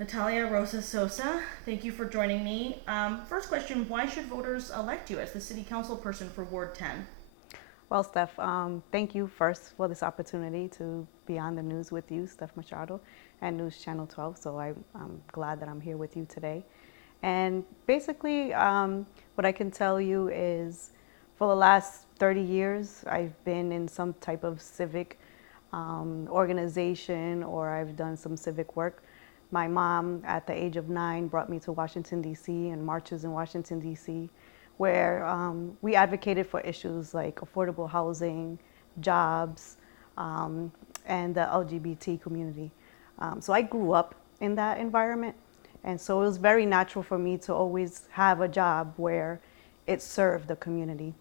Natalia Rosa Sosa, thank you for joining me. First question, why should voters elect you as the city council person for Ward 10? Well, Steph, thank you first for this opportunity to be on the news with you, Steph Machado, and News Channel 12. So I'm glad that I'm here with you today. And basically, what I can tell you is for the last 30 years, I've been in some type of civic organization, or I've done some civic work. My mom, at the age of 9, brought me to Washington, D.C. and marches in Washington, D.C., where we advocated for issues like affordable housing, jobs, and the LGBT community. So I grew up in that environment. And so it was very natural for me to always have a job where it served the community.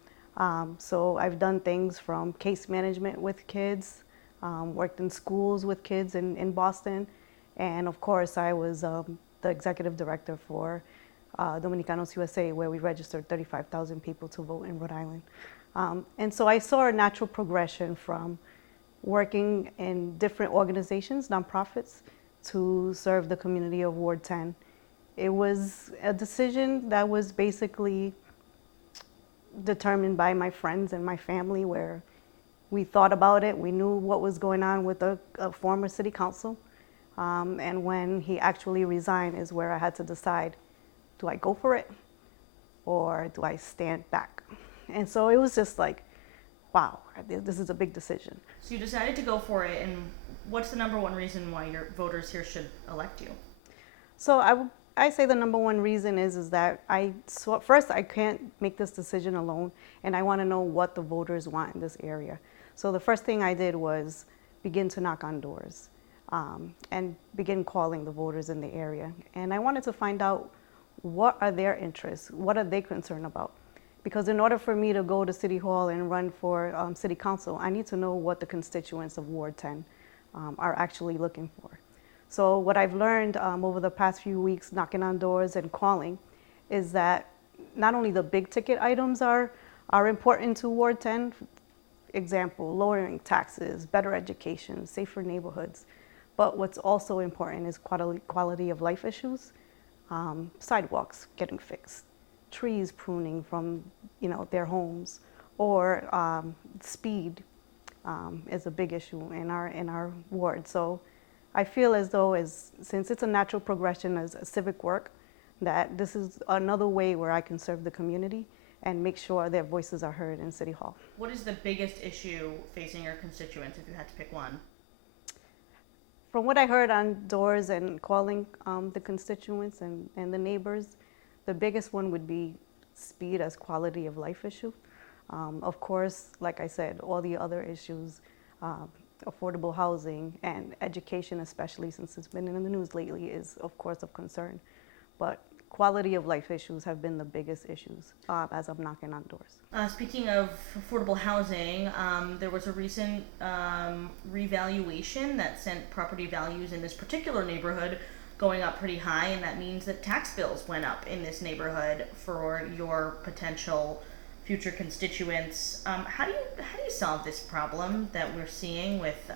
So I've done things from case management with kids, worked in schools with kids in Boston, and of course I was the executive director for Dominicanos USA, where we registered 35,000 people to vote in Rhode Island. And so I saw a natural progression from working in different organizations, nonprofits, to serve the community of Ward 10. It was a decision that was basically determined by my friends and my family, where we thought about it. We knew what was going on with a former city council. And when he actually resigned is where I had to decide, do I go for it or do I stand back? And so it was just like, wow, this is a big decision. So you decided to go for it, and what's the number one reason why your voters here should elect you? So I say the number one reason is that first I can't make this decision alone, and I want to know what the voters want in this area. So the first thing I did was begin to knock on doors and begin calling the voters in the area. And I wanted to find out, what are their interests? What are they concerned about? Because in order for me to go to City Hall and run for City Council, I need to know what the constituents of Ward 10 are actually looking for. So what I've learned over the past few weeks, knocking on doors and calling, is that not only the big ticket items are important to Ward 10, example, lowering taxes, better education, safer neighborhoods, but what's also important is quality of life issues, sidewalks getting fixed, trees pruning from their homes, or speed is a big issue in our ward. So I feel as though, since it's a natural progression as a civic work, that this is another way where I can serve the community and make sure their voices are heard in City Hall. What is the biggest issue facing your constituents if you had to pick one? From what I heard on doors and calling the constituents and the neighbors, the biggest one would be speed as quality of life issue. Of course, like I said, all the other issues, affordable housing and education, especially since it's been in the news lately, is of course of concern. But quality of life issues have been the biggest issues as I'm knocking on doors. Speaking of affordable housing, there was a recent revaluation that sent property values in this particular neighborhood going up pretty high, and that means that tax bills went up in this neighborhood for your potential future constituents. How do you solve this problem that we're seeing with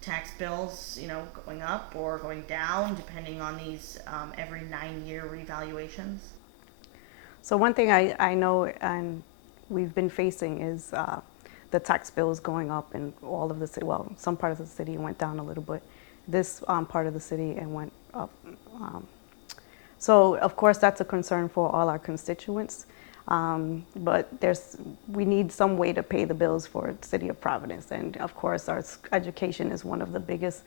tax bills, going up or going down depending on these every 9-year revaluations? So one thing I know and we've been facing is the tax bills going up in all of the city. Well, some parts of the city went down a little bit. This part of the city and went up. So of course that's a concern for all our constituents. But we need some way to pay the bills for the city of Providence, and of course our education is one of the biggest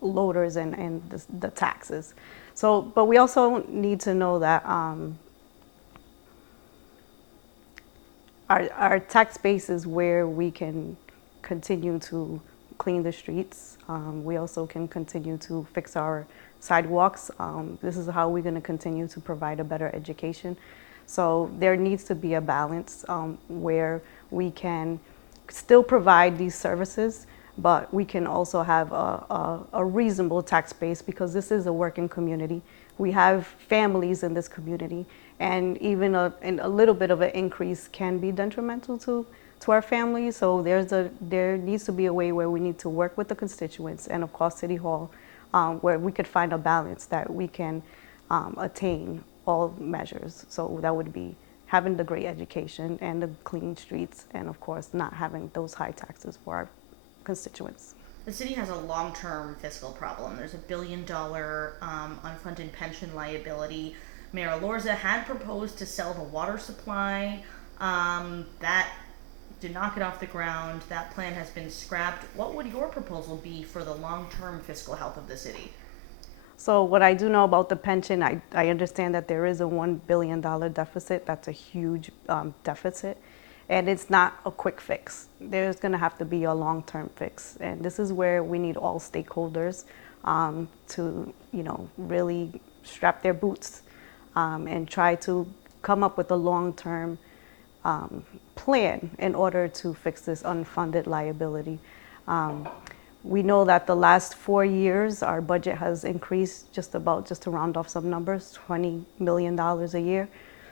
loaders in the taxes. So, but we also need to know that our tax base is where we can continue to clean the streets. We also can continue to fix our sidewalks. This is how we're going to continue to provide a better education. So there needs to be a balance where we can still provide these services, but we can also have a reasonable tax base, because this is a working community. We have families in this community, and even a little bit of an increase can be detrimental to our families. So there needs to be a way where we need to work with the constituents and of course City Hall where we could find a balance that we can attain all measures. So that would be having the great education and the clean streets, and of course not having those high taxes for our constituents. The city has a long-term fiscal problem. There's $1 billion unfunded pension liability. Mayor Lorza had proposed to sell the water supply. That did not get off the ground. That plan has been scrapped. What would your proposal be for the long-term fiscal health of the city? So what I do know about the pension, I understand that there is a $1 billion deficit. That's a huge deficit. And it's not a quick fix. There's going to have to be a long-term fix. And this is where we need all stakeholders to, really strap their boots and try to come up with a long-term plan in order to fix this unfunded liability. We know that the last 4 years, our budget has increased just to round off some numbers, $20 million a year.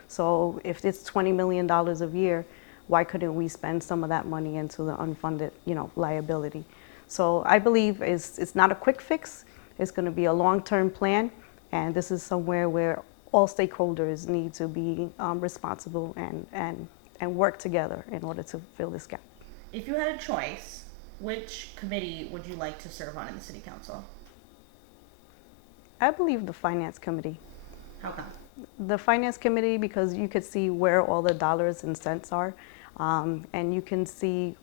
So if it's $20 million a year, why couldn't we spend some of that money into the unfunded, liability? So I believe it's not a quick fix. It's going to be a long-term plan, and this is somewhere where all stakeholders need to be responsible and work together in order to fill this gap. If you had a choice, which committee would you like to serve on in the city council? I believe the finance committee. How come? The finance committee, because you could see where all the dollars and cents are, and you can see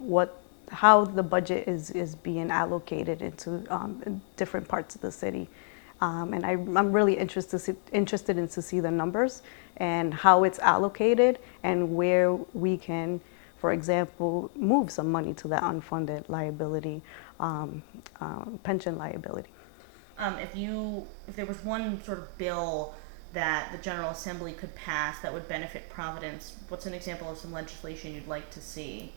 how the budget is being allocated into different parts of the city. And I'm really interested in to see the numbers and how it's allocated and where we can, for example, move some money to that unfunded liability, pension liability. If there was one sort of bill that the General Assembly could pass that would benefit Providence, what's an example of some legislation you'd like to see?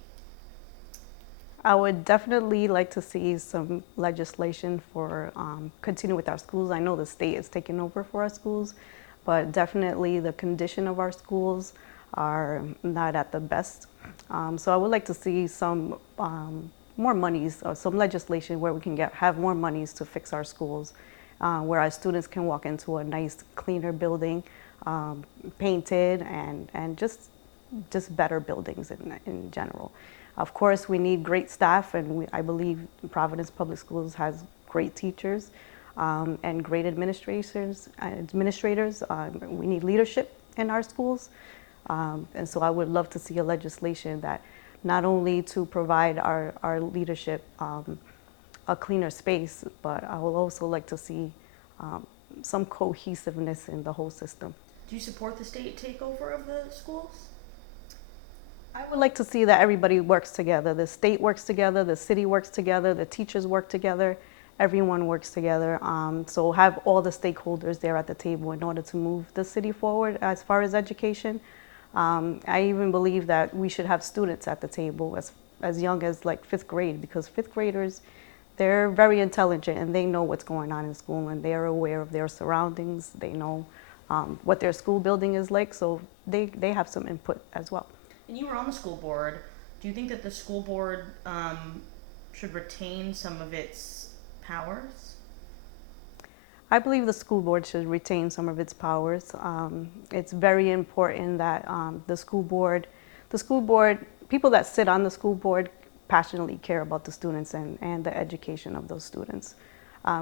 I would definitely like to see some legislation for continue with our schools. I know the state is taking over for our schools, but definitely the condition of our schools are not at the best. So I would like to see some more monies or some legislation where we can have more monies to fix our schools, where our students can walk into a nice, cleaner building, painted, and just better buildings in general. Of course, we need great staff, and I believe Providence Public Schools has great teachers and great administrators. We need leadership in our schools, and so I would love to see a legislation that not only to provide our leadership a cleaner space, but I would also like to see some cohesiveness in the whole system. Do you support the state takeover of the schools? I would like to see that everybody works together. The state works together, the city works together, the teachers work together, everyone works together. So have all the stakeholders there at the table in order to move the city forward as far as education. I even believe that we should have students at the table as young as like 5th grade, because 5th graders, they're very intelligent and they know what's going on in school and they're aware of their surroundings. They know what their school building is like, so they have some input as well. And you were on the school board. Do you think that the school board should retain some of its powers? I believe the school board should retain some of its powers. It's very important that the school board, people that sit on the school board passionately care about the students and the education of those students.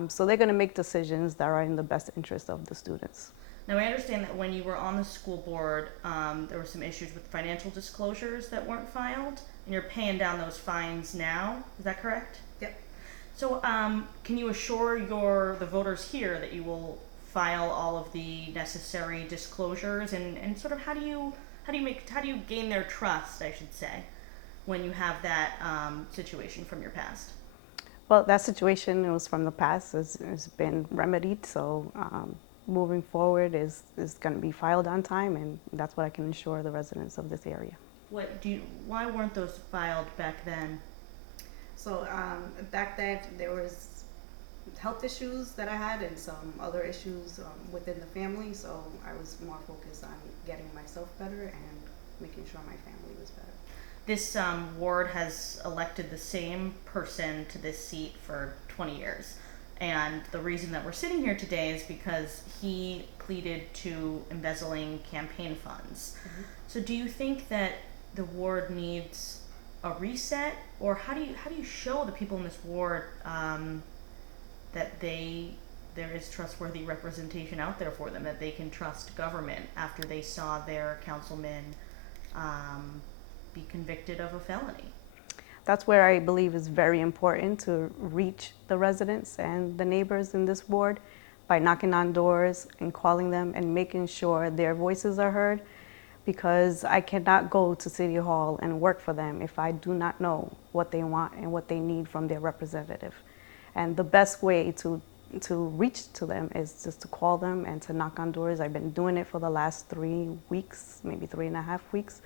So they're going to make decisions that are in the best interest of the students. Now, I understand that when you were on the school board, there were some issues with financial disclosures that weren't filed, and you're paying down those fines now. Is that correct? Yep. So, can you assure the voters here that you will file all of the necessary disclosures, and sort of how do you gain their trust, I should say, when you have that situation from your past? Well, that situation was from the past. Has been remedied, so. Moving forward is going to be filed on time, and that's what I can assure the residents of this area. Why weren't those filed back then? So back then there was health issues that I had and some other issues within the family, so I was more focused on getting myself better and making sure my family was better. This ward has elected the same person to this seat for 20 years. And the reason that we're sitting here today is because he pleaded to embezzling campaign funds. So do you think that the ward needs a reset, or how do you show the people in this ward that there is trustworthy representation out there for them, that they can trust government after they saw their councilman be convicted of a felony? That's where I believe is very important to reach the residents and the neighbors in this ward by knocking on doors and calling them and making sure their voices are heard, because I cannot go to City Hall and work for them if I do not know what they want and what they need from their representative. And the best way to reach to them is just to call them and to knock on doors. I've been doing it for the last 3 weeks, maybe 3.5 weeks.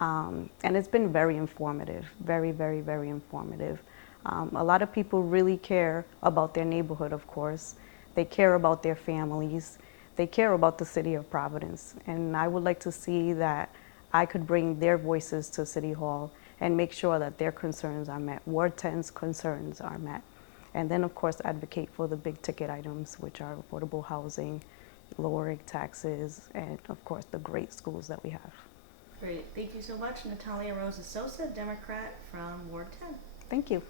And it's been very informative, very, very, very informative. A lot of people really care about their neighborhood, of course. They care about their families. They care about the city of Providence. And I would like to see that I could bring their voices to City Hall and make sure that their concerns are met, Ward 10's concerns are met. And then, of course, advocate for the big ticket items, which are affordable housing, lowering taxes, and, of course, the great schools that we have. Great. Thank you so much, Natalia Rosa Sosa, Democrat from Ward 10. Thank you.